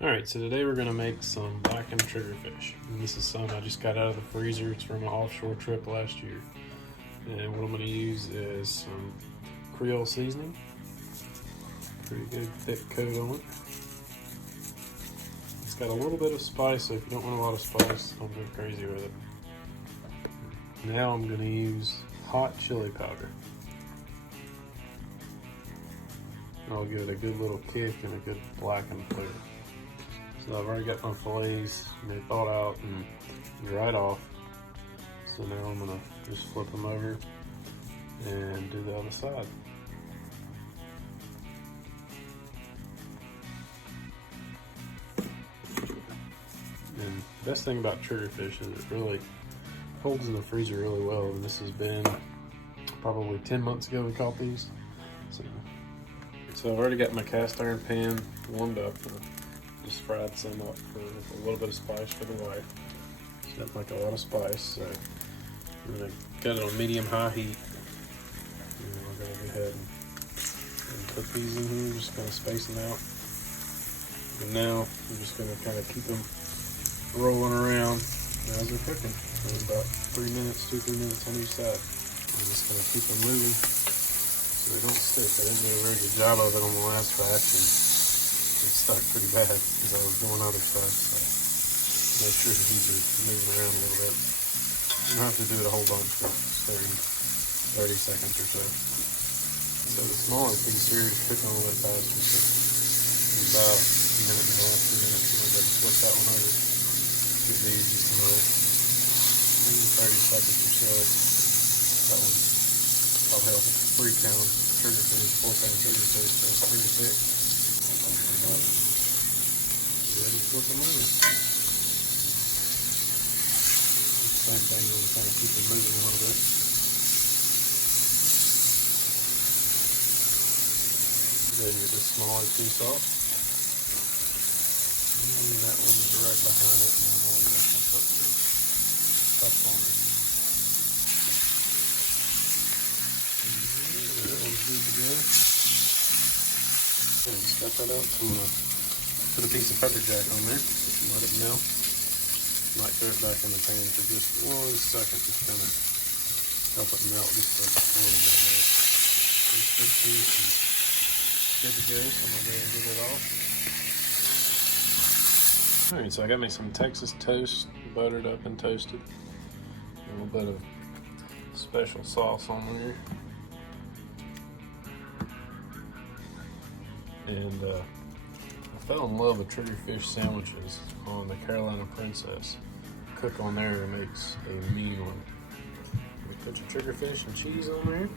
Alright, so today we're going to make some blackened triggerfish. And this is some I just got out of the freezer. It's from an offshore trip last year. And what I'm going to use is some Creole seasoning. Pretty good thick coat on it. It's got a little bit of spice, so if you don't want a lot of spice, don't go crazy with it. Now I'm going to use hot chili powder. I'll give it a good little kick and a good blackened flavor. So I've already got my fillets, they're thawed out and dried off. So now I'm gonna just flip them over and do the other side. And the best thing about triggerfish is it really holds in the freezer really well. And this has been probably 10 months ago we caught these. So I've already got my cast iron pan warmed up. Just fried some up for a little bit of spice for the wife. She doesn't like a lot of spice, so I'm gonna cut it on medium-high heat. And we're gonna go ahead and put these in here, just kind of space them out. And now I'm just gonna kind of keep them rolling around as they're cooking for about 3 minutes, 2-3 minutes on each side. I'm just gonna keep them moving so they don't stick. I didn't do a very good job of it on the last batch. It stuck pretty bad because I was doing other stuff, so make sure that these are moving around a little bit. You don't have to do it a whole bunch, but 30 seconds or so. So the smaller piece here is cooking a little bit faster, so it's about a minute and a half, 2 minutes, and we're going to flip that one over. Give these just another 30 seconds or so. That one's probably like a 3-pound triggerfish, 4-pound triggerfish, so it's pretty thick. Ready to flip them over. Same thing, you want to kind of keep them moving a little bit. Then get the smaller piece off. And that one's right behind it, and I'm going to put stuff on it. That one's good to go. And just got that out. So I'm going to put a piece of pepper jack on there, let it melt. Might throw it back in the pan for just 1 second, just kind of help it melt just a little bit there. This big piece is good to go, so I'm going to go ahead and get it off. Alright, so I got me some Texas toast, buttered up and toasted. A little bit of special sauce on there. And I fell in love with triggerfish sandwiches on the Carolina Princess. Cook on there makes a mean one. You put your triggerfish and cheese on there.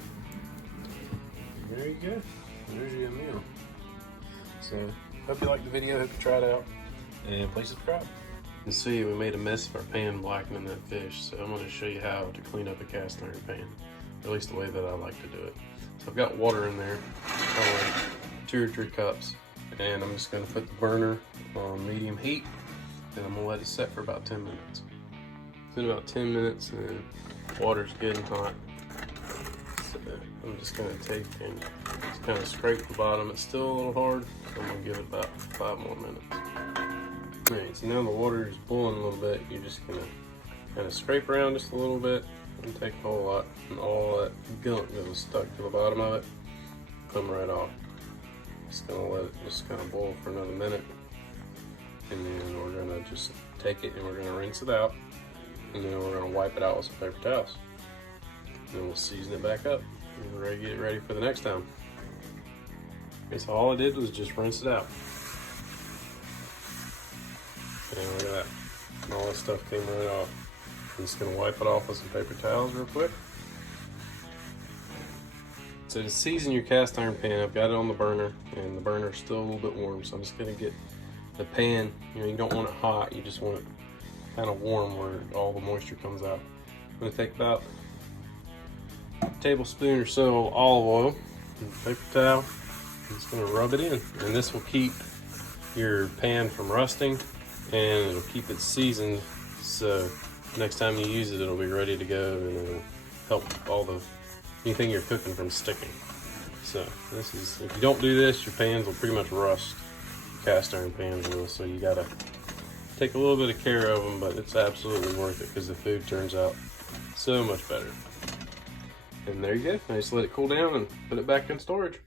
There you go. There's your meal. So, hope you liked the video, hope you try it out, and please subscribe. You can see we made a mess of our pan blackening that fish, so I'm going to show you how to clean up a cast iron pan, at least the way that I like to do it. So I've got water in there, probably 2 or 3 cups. And I'm just going to put the burner on medium heat, and I'm going to let it set for about 10 minutes. It's been about 10 minutes and the water's good and hot. So I'm just going to take and just kind of scrape the bottom. It's still a little hard, so I'm going to give it about 5 more minutes. Alright, so now the water is boiling a little bit. You're just going to kind of scrape around just a little bit and take a whole lot, and all that gunk that was stuck to the bottom of it come right off. Just gonna let it just kind of boil for another minute, and then we're gonna just take it and we're gonna rinse it out, and then we're gonna wipe it out with some paper towels. And then we'll season it back up, and we're ready to get ready for the next time. Okay, so all I did was just rinse it out. And look at that, and all this stuff came right off. I'm just gonna wipe it off with some paper towels real quick. So to season your cast iron pan, I've got it on the burner, and the burner's still a little bit warm, so I'm just gonna get the pan, you don't want it hot, you just want it kind of warm where all the moisture comes out. I'm gonna take about a tablespoon or so of olive oil and a paper towel. I'm just gonna rub it in, and this will keep your pan from rusting, and it'll keep it seasoned, so next time you use it, it'll be ready to go, and it'll help anything you're cooking from sticking. So this is, if you don't do this, your pans will pretty much rust cast iron pans will, so you gotta take a little bit of care of them, but it's absolutely worth it because the food turns out so much better. And there you go. I just let it cool down and put it back in storage.